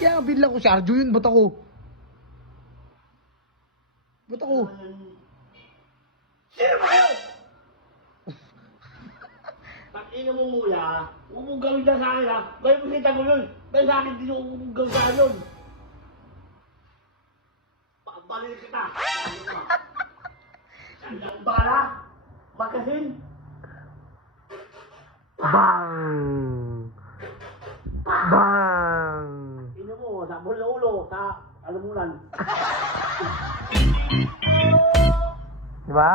kaya nga binla ko si Arjo yun, ba't ako? Ba't ako? Sino ba yun? Takina mo mula, huwag mong gawin na sa akin ha. Gawin mo kita mo yun. Dahil sa akin, di huwag mong gawin sa akin yun. Pabalil kita. Saan ang bala? Makasin? Bang! Bang! Ino mo, sa ulo, sa alamunan. Diba?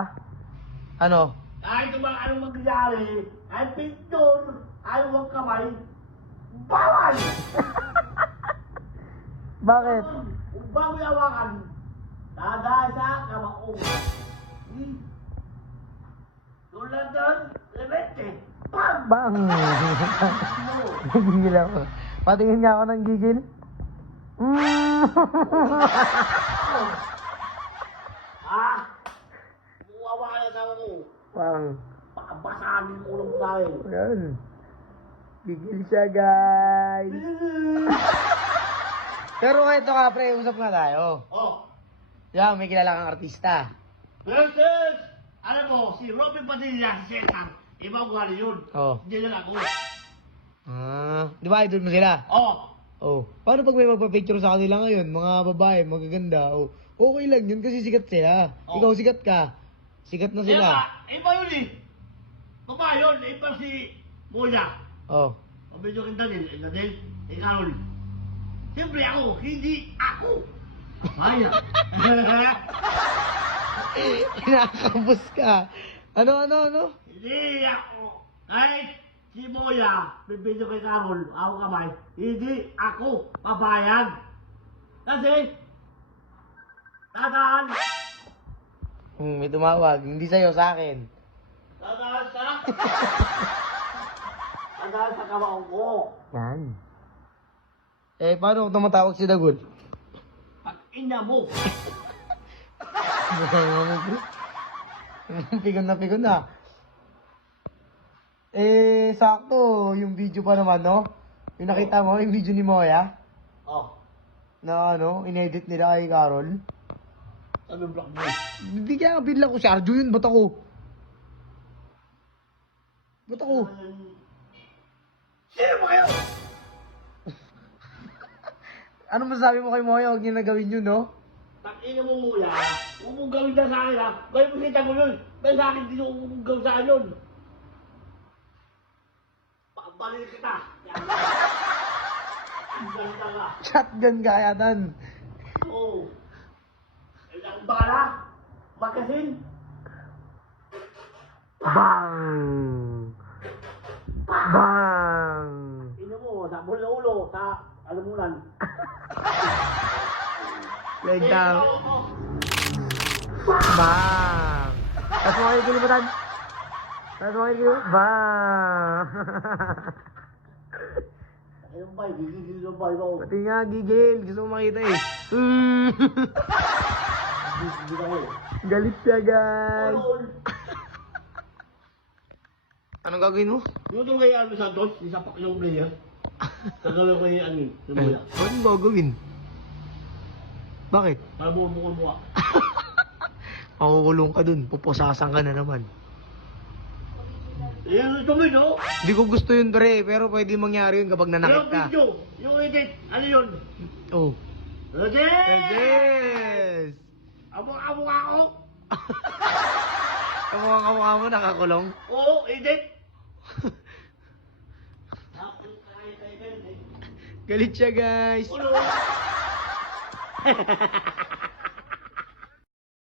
Ano? Kahit kung anong mangyayari, ay pintor, ay huwag kamay, bawal! Bakit? Kung bago yawakan, dadaan sa kamaong. Tulad doon, rebete, bang! Bang! Mo. Gigil ako. Patingin nga ako ng gigil. Ha? Muwawa ka na sa mo. Bang! Pakabasagin mo ulang tayo. Ayan. Gigil siya, guys. Pero ito nga, pre, usap nga tayo. Oh, Diba, may kilala kang artista. versus, alam mo, si Robin Padilla, si Cesar, ibang wala yun. Oh. Hindi yun ako. Di ba idol mo sila? Oh, Oh. Paano pag may magpa-picture sa kanila ngayon, mga babae, magaganda, oh. Okay lang yun kasi sikat sila. Oh. Ikaw sikat ka. Sikat na sila. Iba yun eh. Baba yun, iba si Moya. Oh. O medyo rin Daniel, Carol. Siyempre ako, hindi ako. Maya. Kinakabos ka. Ano? Hindi ako. Kahit si Moya, bibidyo kay Carol, ako kamay, hindi ako pabayag. Kasi, tataan. May tumawag. Hindi sa'yo, sa akin. Tataan sa... Tataan sa kamaong ko. Yan. Eh, paano kung tumatawag si Dagul? Pag ina mo. Pigon na. Eh, sakto. Yung video pa naman, no? Yung nakita mo, yung video ni Moya, Oh, na inedit nila kay Carol. sabi block mo. Hindi kaya nga binla ko si Arjo yun, ba't ako? Ba't ako? Sino ba kayo? Ano masasabi mo kay Moya? Huwag niya na gawin yun, no? Takina mo mula, huwag mong gawin na sa akin ha. Gawin mo kita mo yun. Dahil sa akin, di huwag mong gawin sa akin yun. Pabalil kita. Ang ganda ka. Shotgun ka yatan. Oo. Ilang bala? Makasin? Bang! Bang! Ino mo, sa ulo, sa alamunan. Leg down. Bang! Tapos mo kayo kilimutan. Bang! Ayun ba, gigigil ng bay mo. Pati nga, gigil. Gusto mo makita eh. Gigigil ako. Galit siya, guys. Oo. Anong gagawin mo? Yung itong kay Alvin Santos, isapak yung player. Tagalog ko yung ano, yung mula. Anong gagawin? Bakit? Para bukol mo ka. Makukulong ka dun. Pupusasan ka na naman. Eh, gusto mo yun, no? Hindi ko gusto yun, pre. Pero pwede mangyari yun kapag Yung nanakit ka. video, yung edit, ano yun? Oh. Edit! Yes! Amo ako? Kamukha mo nakakulong. Oo, edit! Galit siya, guys. Ulo!